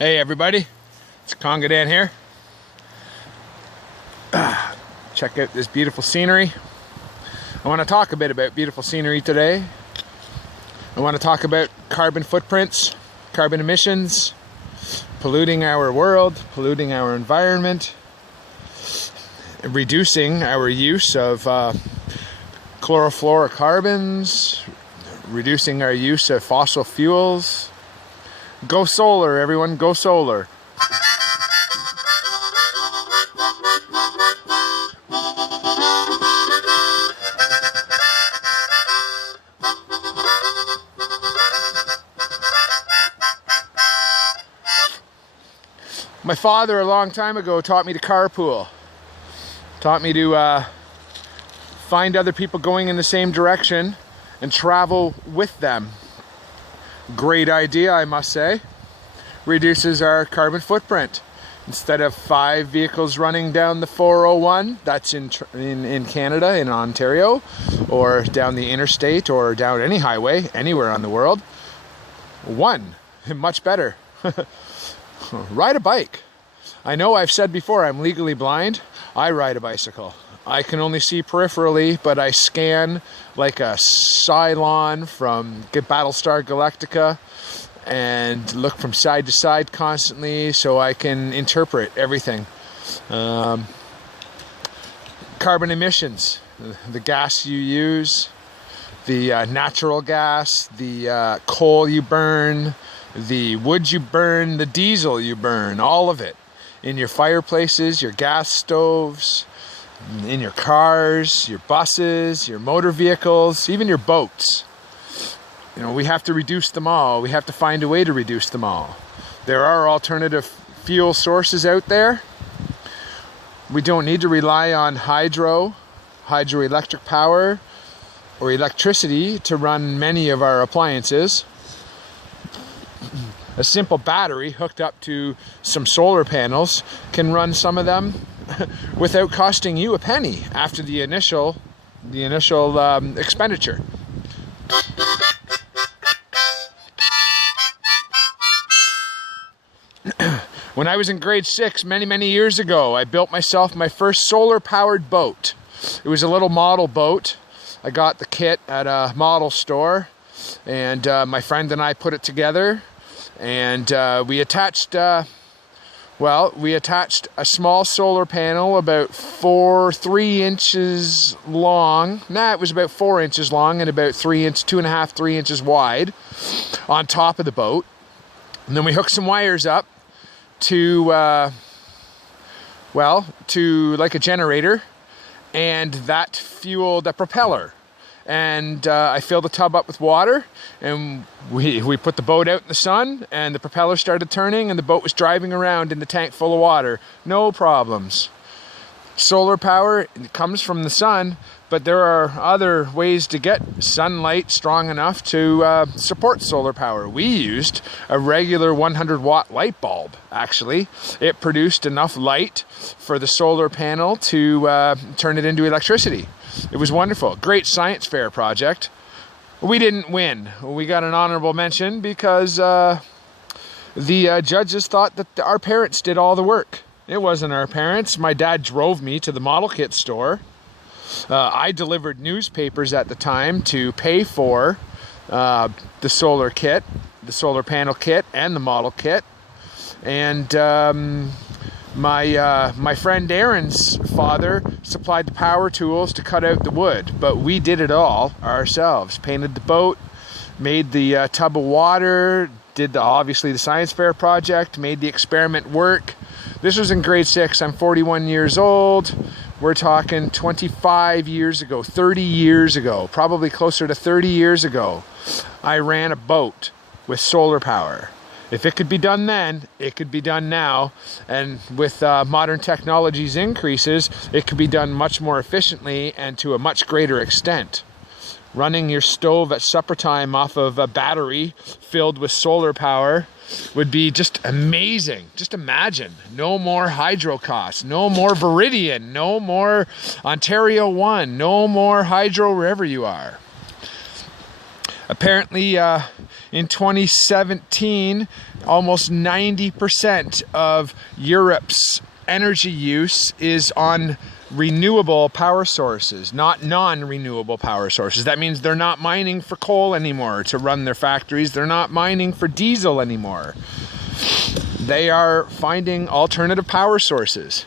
Hey everybody, it's Conga Dan here. Check out this beautiful scenery. I want to talk a bit about beautiful scenery today. I want to talk about carbon footprints, carbon emissions, polluting our world, polluting our environment, reducing our use of chlorofluorocarbons, reducing our use of fossil fuels. Go solar, everyone, go solar. My father, a long time ago, taught me to carpool. Taught me to find other people going in the same direction and travel with them. Great idea, I must say. Reduces our carbon footprint. Instead of 5 vehicles running down the 401, that's in Canada, in Ontario, or down the interstate, or down any highway, anywhere on the world, 1, much better. Ride a bike. I know I've said before I'm legally blind. I ride a bicycle. I can only see peripherally, but I scan like a Cylon from Battlestar Galactica and look from side to side constantly so I can interpret everything. Carbon emissions, the gas you use, the natural gas, the coal you burn, the wood you burn, the diesel you burn, all of it. In your fireplaces, your gas stoves, in your cars, your buses, your motor vehicles, even your boats. You know, we have to reduce them all. We have to find a way to reduce them all. There are alternative fuel sources out there. We don't need to rely on hydroelectric power, or electricity to run many of our appliances. A simple battery hooked up to some solar panels can run some of them without costing you a penny after the initial expenditure. When I was in grade 6 many years ago, I built myself my first solar powered boat. It was a little model boat. I got the kit at a model store, and my friend and I put it together. And we attached a small solar panel about 3 inches long. It was about 4 inches long and about 2.5, 3 inches wide on top of the boat. And then we hooked some wires up to like a generator, and that fueled a propeller. And I filled the tub up with water, and we put the boat out in the sun, and the propeller started turning, and the boat was driving around in the tank full of water. No problems. Solar power comes from the sun, but there are other ways to get sunlight strong enough to support solar power. We used a regular 100-watt light bulb, actually. It produced enough light for the solar panel to turn it into electricity. It was wonderful. Great science fair project. We didn't win. We got an honorable mention because the judges thought that our parents did all the work. It wasn't our parents. My dad drove me to the model kit store. I delivered newspapers at the time to pay for the solar kit, the solar panel kit, and the model kit. And my friend Aaron's father supplied the power tools to cut out the wood, but we did it all ourselves. Painted the boat, made the tub of water, did obviously the science fair project, made the experiment work. This was in grade 6. I'm 41 years old. We're talking 25 years ago, 30 years ago, probably closer to 30 years ago. I ran a boat with solar power. If it could be done then, it could be done now. And with modern technology's increases, it could be done much more efficiently and to a much greater extent. Running your stove at supper time off of a battery filled with solar power would be just amazing. Just imagine. No more hydro costs, no more Viridian, no more Ontario One, no more hydro wherever you are. Apparently, in 2017, almost 90% of Europe's energy use is on renewable power sources, not non-renewable power sources. That means they're not mining for coal anymore to run their factories. They're not mining for diesel anymore. They are finding alternative power sources.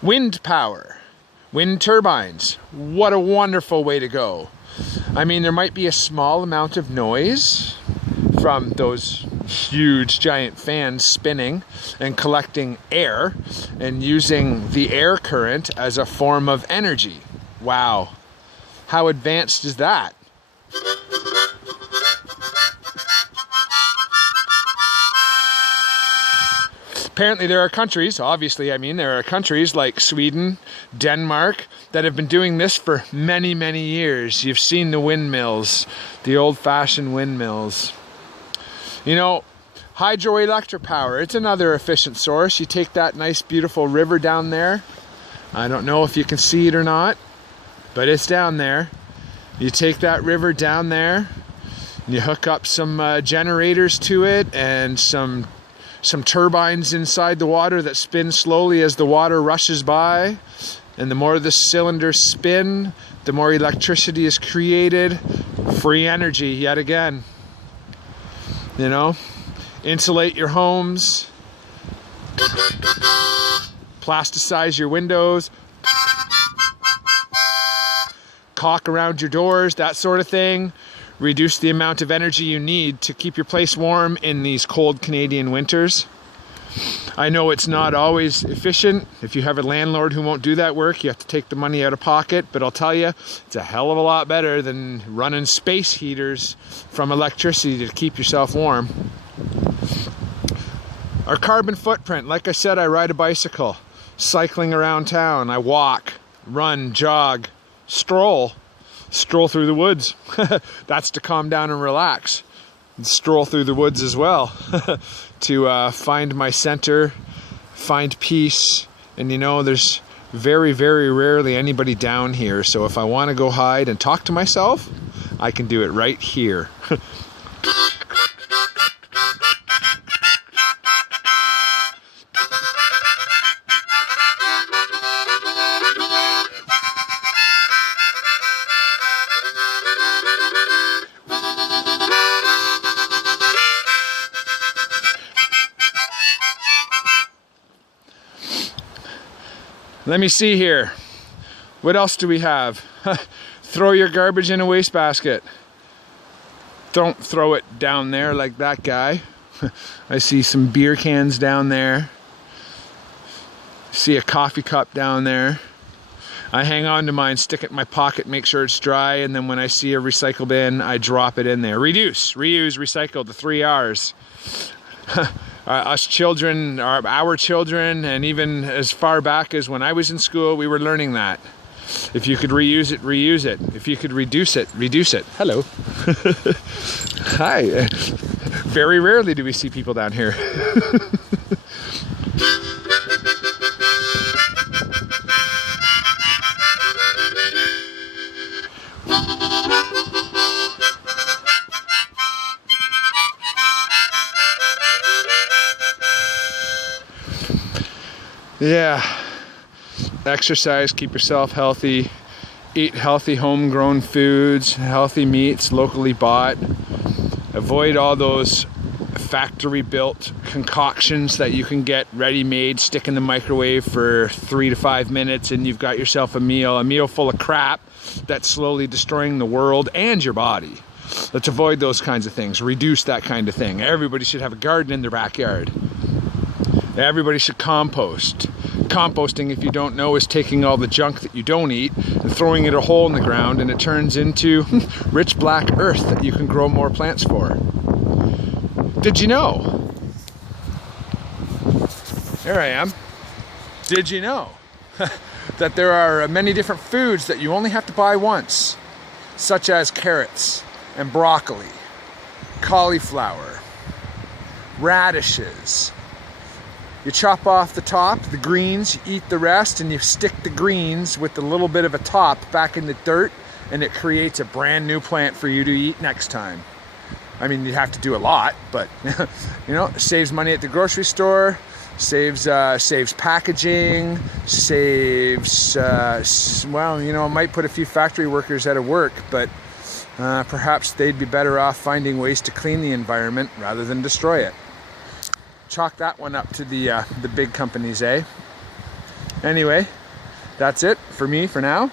Wind power, wind turbines. What a wonderful way to go. I mean, there might be a small amount of noise from those huge giant fans spinning and collecting air and using the air current as a form of energy. Wow. How advanced is that? Apparently there are countries, obviously, there are countries like Sweden, Denmark, that have been doing this for many, many years. You've seen the windmills, the old-fashioned windmills. You know, hydroelectric power, it's another efficient source. You take that nice, beautiful river down there. I don't know if you can see it or not, but it's down there. You take that river down there, and you hook up some generators to it and some turbines inside the water that spin slowly as the water rushes by. And the more the cylinders spin, the more electricity is created. Free energy, yet again. You know, insulate your homes, plasticize your windows, caulk around your doors, that sort of thing. Reduce the amount of energy you need to keep your place warm in these cold Canadian winters. I know it's not always efficient. If you have a landlord who won't do that work, you have to take the money out of pocket, but I'll tell you, it's a hell of a lot better than running space heaters from electricity to keep yourself warm. Our carbon footprint, like I said, I ride a bicycle, cycling around town, I walk, run, jog, stroll through the woods. That's to calm down and relax. And stroll through the woods as well to find my center, find peace. And you know, there's very, very rarely anybody down here. So if I want to go hide and talk to myself, I can do it right here. Let me see here. What else do we have? Throw your garbage in a wastebasket. Don't throw it down there like that guy. I see some beer cans down there. See a coffee cup down there. I hang on to mine, stick it in my pocket, make sure it's dry, and then when I see a recycle bin, I drop it in there. Reduce, reuse, recycle, the 3 R's. Us children, our children, and even as far back as when I was in school, we were learning that. If you could reuse it, reuse it. If you could reduce it, reduce it. Hello. Hi. Very rarely do we see people down here. Yeah, exercise, keep yourself healthy, eat healthy homegrown foods, healthy meats, locally bought. Avoid all those factory built concoctions that you can get ready-made, stick in the microwave for 3 to 5 minutes and you've got yourself a meal full of crap that's slowly destroying the world and your body. Let's avoid those kinds of things, reduce that kind of thing. Everybody should have a garden in their backyard. Everybody should compost. Composting, if you don't know, is taking all the junk that you don't eat and throwing it a hole in the ground, and it turns into rich black earth that you can grow more plants for. Did you know? Here I am. Did you know that there are many different foods that you only have to buy once, such as carrots and broccoli, cauliflower, radishes. You chop off the top, the greens, you eat the rest, and you stick the greens with a little bit of a top back in the dirt, and it creates a brand new plant for you to eat next time. I mean, you'd have to do a lot, but you know, saves money at the grocery store, saves packaging, saves well, you know, it might put a few factory workers out of work, but perhaps they'd be better off finding ways to clean the environment rather than destroy it. Chalk that one up to the big companies, eh? Anyway, that's it for me for now.